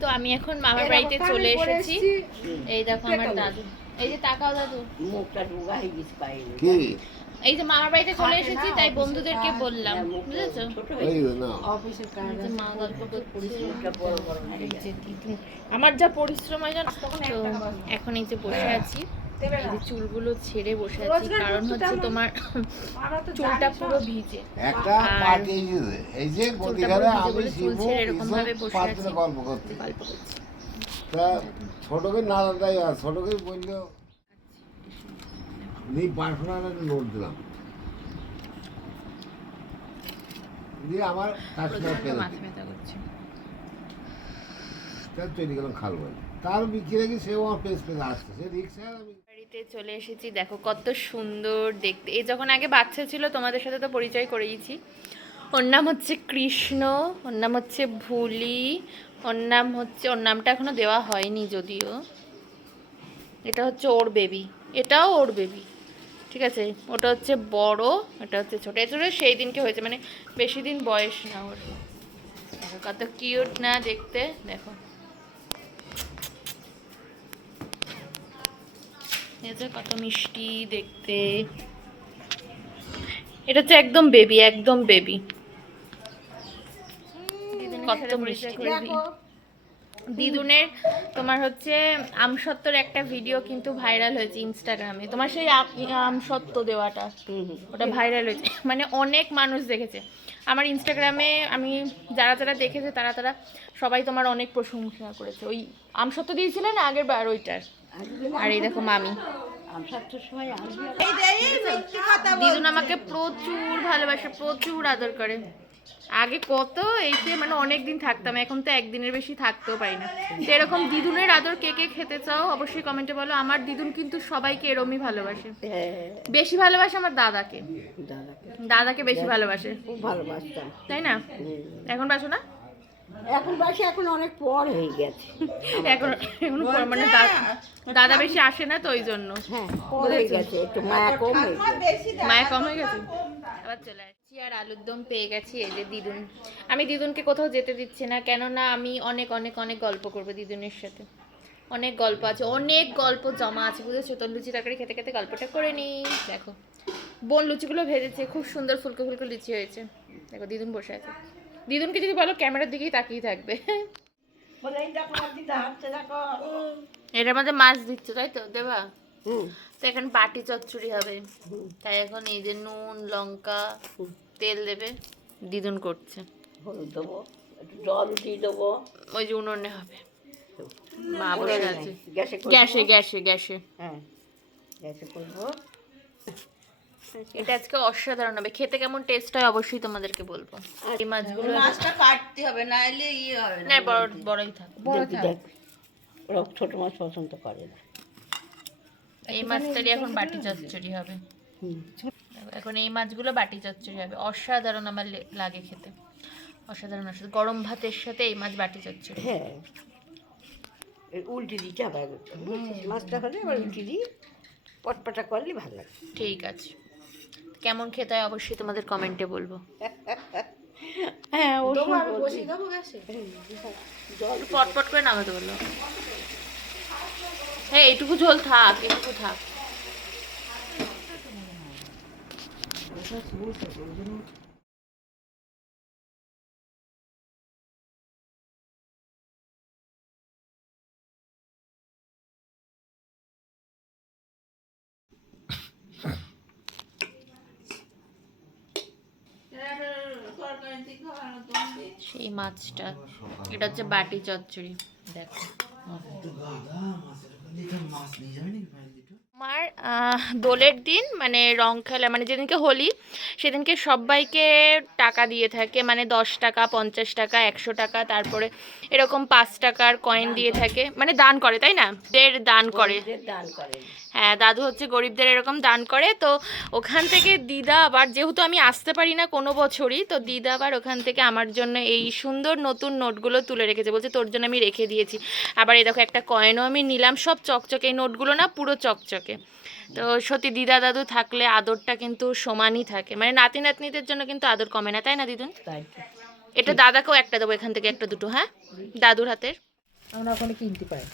তো আমি এখন মামার বাড়িতে চলে এসেছি। এই দেখো আমার দাদু, এই যে তাকাও দাদু, মুখটা ডুগা হয়ে গেছে পাইনি। কি এই যে মামার বাড়িতে চলে এসেছি, তাই বন্ধুদেরকে বললাম, বুঝেছো? এই না অফিসের কাজ এই যে মা গল্প করছে, পরিশ্রমটা বড় বড় হয়ে এই গেছে। যে দিদি, আমার যা পরিশ্রম হয় জানো। তো এখন এই যে বসে আছি, এই যে চুলগুলো ছেড়ে বসে আছি, কারণ হচ্ছে তোমার চুলটা পুরো ভিজে। একটা পার্টি এই যে প্রতিখানে আমি শিবু এরকম ভাবে বসে আছি, গল্প করতে গল্প করছি। তা ছোটকে না দাদাই ছোটকে বললো নি পার্সোনাল একটা নোট দিলাম দিয়ে আমার কাস্টমার প্রচন্ড পেয়ে মাথা ব্যথা করছে। তার তৈরি গেলাম খালবো তার বিক্রি কি সেও আমার পেস পেয়ে আসছে সে রিক্সা আমি বাড়িতে চলে এসেছি, দেখো কত সুন্দর দেখতে। এই যখন আগে বাচ্চা ছিল তোমাদের সাথে তো পরিচয় করিয়েছি। ওর নাম হচ্ছে কৃষ্ণ, ওর নাম হচ্ছে ভুলি, ওর নামটা এখনো দেওয়া হয়নি যদিও। এটা হচ্ছে ওর বেবি, এটাও ওর বেবি, ঠিক আছে। ওটা হচ্ছে বড়, এটা হচ্ছে ছোট। এটা সেই দিনকে হয়েছে, মানে বেশি দিন বয়স না ওর। দেখো কত কিউট না দেখতে, দেখো কত মিষ্টি দেখতে। এটা হচ্ছে একদম বেবি, একদম বেবি, কত মিষ্টি। দিদুনের তোমার হচ্ছে আমসত্ত্বর একটা ভিডিও কিন্তু ভাইরাল হয়েছে ইনস্টাগ্রামে, তোমার সেই আমসত্ত্ব দেওয়াটা, ওটা ভাইরাল হয়েছে, মানে অনেক মানুষ দেখেছে আমার ইনস্টাগ্রামে। আমি যারা যারা দেখেছে তারা তারা সবাই তোমার অনেক প্রশংসা করেছে। ওই আমসত্ত্ব দিয়েছিলেন না আগের বার, ওইটার। আর এই দেখো মামি, দিদুন আমাকে প্রচুর ভালোবাসে, প্রচুর আদর করে। আগে কত এসে মানে অনেক দিন থাকতাম, এখন তো একদিনের বেশি থাকতেও পারি না। তো এরকম দিদুনের আদর কে কে খেতে চাও অবশ্যই কমেন্টে বলো। আমার দিদুন কিন্তু সবাইকে এরমই ভালোবাসে, বেশি ভালোবাসে আমার দাদাকে, দাদাকে বেশি ভালোবাসে, খুব ভালোবাসতাম, তাই না? এখন বাসো না? এখন বাসে, এখন অনেক পর হয়ে গেছে। এখন এখন মানে দাদা বেশি আসে না তো ওই জন্য। হ্যাঁ, পর হয়ে গেছে, একটু মায়া কম হয়ে গেছে। মায়া কম হয়ে গেছে। আবার চলে আসছি, আর আলুর দম পেয়ে গেছি। এই যে দিদুন, আমি দিদুনকে কোথাও যেতে দিচ্ছি না, কেননা আমি অনেক অনেক অনেক গল্প করবো দিদুনের সাথে। অনেক গল্প আছে, অনেক গল্প জমা আছে, বুঝেছো তো। লুচি তরকারি খেতে খেতে গল্পটা করে নিই। দেখো বোন লুচিগুলো ভেজেছে, খুব সুন্দর ফুলকো ফুলকো লুচি হয়েছে। দেখো দিদুন বসে আছে, দিদুনকে যদি বলো ক্যামেরার দিকেই তাকিয়ে থাকবে। এটার মধ্যে মাছ দিচ্ছে তাই তো দেবা? তো এখানে বাটি চচ্চড়ি হবে, তাই এখন এই যে নুন লঙ্কা তেল দেবে, দিদুন করছে। হলুদ দেবো, একটু জল দিয়ে দেবো, ওই যে উনুনে হবে, মা বসে আছে গ্যাসে গ্যাসে গ্যাসে গ্যাসে। হ্যাঁ, গ্যাসে করবো। এটা আজকে অসাধারণ হবে, খেতে কেমন টেস্ট হয় অবশ্যই তোমাদেরকে বলবো। এই মাছগুলো মাছটা কাটতে হবে, না এলে ইয়ে হবে না, বড়ই থাক। দেখ, ওরা ছোট মাছ পছন্দ করে না। এই মাছটারই এখন বাটি চচ্চড়ি হবে। এখন এই মাছগুলো বাটি চচ্চড়ি হবে, অসাধারণ আমার লাগে খেতে, অসাধারণ অসাধারণ। গরম ভাতের সাথে এই মাছ বাটি চচ্চড়ি। হ্যাঁ, উল্টে দিতে হবে, মাছটা হলে এবার উল্টে দিই, পটপটা করলে ভালো লাগে। ঠিক আছে, কেমন খেতে হয় অবশ্যই তোমাদের কমেন্টে বলবো। হ্যাঁ, জল পটপট করে নামাতে বললো। হ্যাঁ, এইটুকু ঝোল থাক, এটুকু থাক। সেই মাছটা, এটা হচ্ছে বাটি চচ্চড়ি। দেখো আমার দোলের দিন মানে রং খেলা, মানে যেদিনকে হোলি সেদিনকে সবাইকে টাকা দিয়ে থাকে, মানে 10 টাকা 50 টাকা 100 টাকা, তারপরে এরকম 5 টাকার কয়েন দিয়ে থাকে, মানে দান করে, তাই না? দান করে, হ্যাঁ, দাদু হচ্ছে গরিবদের এরকম দান করে। তো ওখান থেকে দিদা আবার, যেহেতু আমি আসতে পারি না কোনো বছরই, তো দিদা আবার ওখান থেকে আমার জন্য এই সুন্দর নতুন নোটগুলো তুলে রেখেছে, বলছে তোর জন্য আমি রেখে দিয়েছি। আবার এই দেখো একটা কয়েনও আমি নিলাম, সব চকচকে, এই নোটগুলো না পুরো চকচকে। তো সত্যি দিদা দাদু থাকলে আদরটা কিন্তু সমানই থাকে, মানে নাতি নাতনিদের জন্য কিন্তু আদর কমে না, তাই না দিদুন? এটা দাদাকেও একটা দেবো এখান থেকে, একটা দুটো, হ্যাঁ দাদুর হাতের। আমরা ওখানে কিনতে পাই।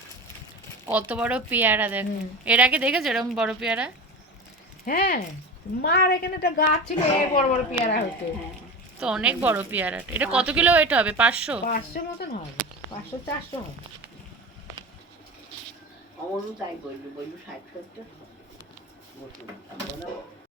কত বড় পেয়ারা দেখো, এর আগে দেখেছো এরকম বড় পেয়ারা? হ্যাঁ, মার এখানে একটা গাছ ছিল, এই বড় বড় পেয়ারা হতো। তো অনেক বড় পেয়ারা, এটা কত কিলো ওয়েট হবে? 500? 500 মতন হবে, 500-400 হবে। অমরও তাই বললো 60-70 বসুন